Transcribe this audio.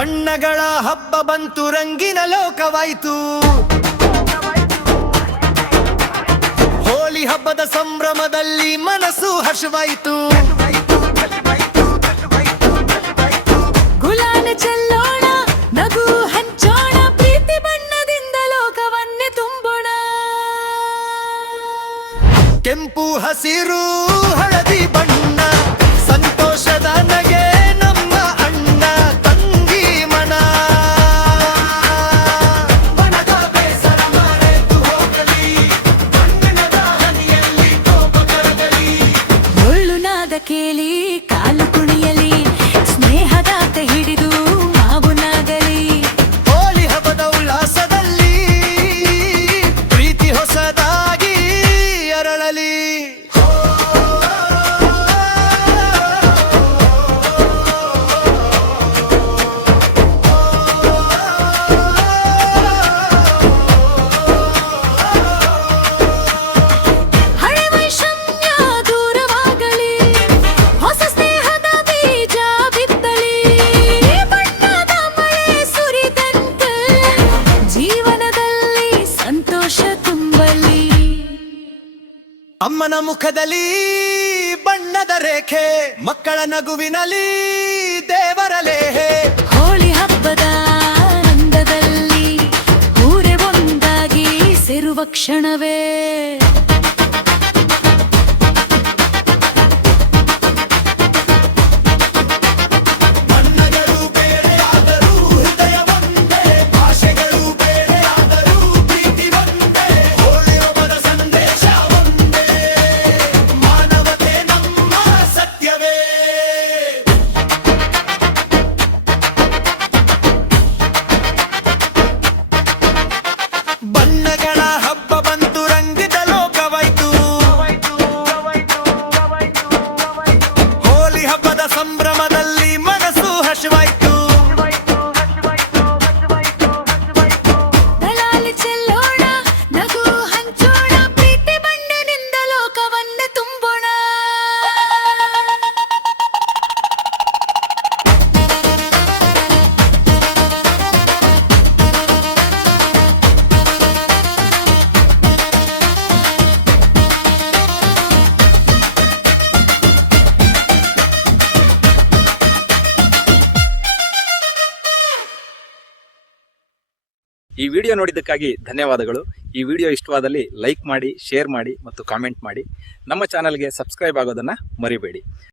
ಬಣ್ಣಗಳ ಹಬ್ಬ ಬಂತು, ರಂಗಿನ ಲೋಕವಾಯಿತು. ಹೋಳಿ ಹಬ್ಬದ ಸಂಭ್ರಮದಲ್ಲಿ ಮನಸ್ಸು ಹರ್ಷವಾಯಿತು. ಗುಲಾಲ ಚೆಲ್ಲೋಣ, ನಗು ಹಂಚೋಣ, ಪ್ರೀತಿ ಬಣ್ಣದಿಂದ ಲೋಕವನ್ನೇ ತುಂಬೋಣ. ಕೆಂಪು ಹಸಿರು ಹಳದಿ ಬಣ್ಣ, ಸಂತೋಷದ ನಗೆ ನಮ್ಮ ಅಣ್ಣ ತಂಗಿ ಮನ. ಮನದ ಬೇಸರ ಮರೆತು ಹೋಗಲಿ, ಬಣ್ಣದ ಹನಿಯಲ್ಲಿ ಕೋಪ ಕರಗಲಿ. ಮುಳ್ಳು ನಾದ ಕೇಳಿ ಕಾಲು ಕುಣಿಯಲಿ, ಸ್ನೇಹದ ಕೈ ಹಿಡಿದು ಮಾವು ನಾಗಲಿ. ಹೋಳಿ ಹಬ್ಬದ ಉಲ್ಲಾಸದಲ್ಲಿ ಪ್ರೀತಿ ಹೊಸದಾಗಿ ಅರಳಲಿ. ಹಳೆ ವೈಷಮ್ಯ ದೂರವಾಗಲಿ, ಹೊಸ ಸ್ನೇಹದ ಬೀಜ ಬಿತ್ತಲಿ. ಬಣ್ಣದ ಮಳೆ ಸುರಿದಂತೆ ಜೀವನದಲ್ಲಿ ಸಂತೋಷ ತುಂಬಲಿ. ಅಮ್ಮನ ಮುಖದಲ್ಲಿ ಬಣ್ಣದ ರೇಖೆ, ಮಕ್ಕಳ ನಗುವಿನಲ್ಲಿ ದೇವರ ಲೇಹೆ. ಹೋಳಿ ಹಬ್ಬದ ಆನಂದದಲ್ಲಿ ಊರೇ ಒಂದಾಗಿ ಸೇರುವ ಕ್ಷಣವೇ ಬಣ್ಣಗಳು ಬೇರೆಯಾದರೂ ಹೃದಯ ಒಂದೇ, ಭಾಷೆಗಳು ಬೇರೆಯಾದರೂ ಪ್ರೀತಿ ಒಂದೇ. ಹೋಳಿ ಹಬ್ಬದ ಸಂದೇಶ ಒಂದೇ, ಮಾನವತೆ ನಮ್ಮ ಸತ್ಯವೇ. ಬಣ್ಣಗಳ ಹಬ್ಬ ಬಂತು, ರಂಗಿದ ಲೋಕವಾಯ್ತು. ಹೋಳಿ ಹಬ್ಬದ ಸಂಭ್ರಮದಲ್ಲಿ ಮನಸ್ಸು ಹರ್ಷವಾಯ್ತು. ದಲಾಲಿ ಚೆಲ್ಲೋಣ, ನಗು ಹಂಚೋಣ, ಪ್ರೀತಿ ಬಣ್ಣದಿಂದ ಲೋಕವನ್ನೇ ತುಂಬೋಣ. ಈ ವಿಡಿಯೋ ನೋಡಿದ್ದಕ್ಕಾಗಿ ಧನ್ಯವಾದಗಳು. ಈ ವಿಡಿಯೋ ಇಷ್ಟವಾದಲ್ಲಿ ಲೈಕ್ ಮಾಡಿ, ಶೇರ್ ಮಾಡಿ ಮತ್ತು ಕಾಮೆಂಟ್ ಮಾಡಿ. ನಮ್ಮ ಚಾನಲ್ಗೆ ಸಬ್ಸ್ಕ್ರೈಬ್ ಆಗೋದನ್ನು ಮರಿಬೇಡಿ.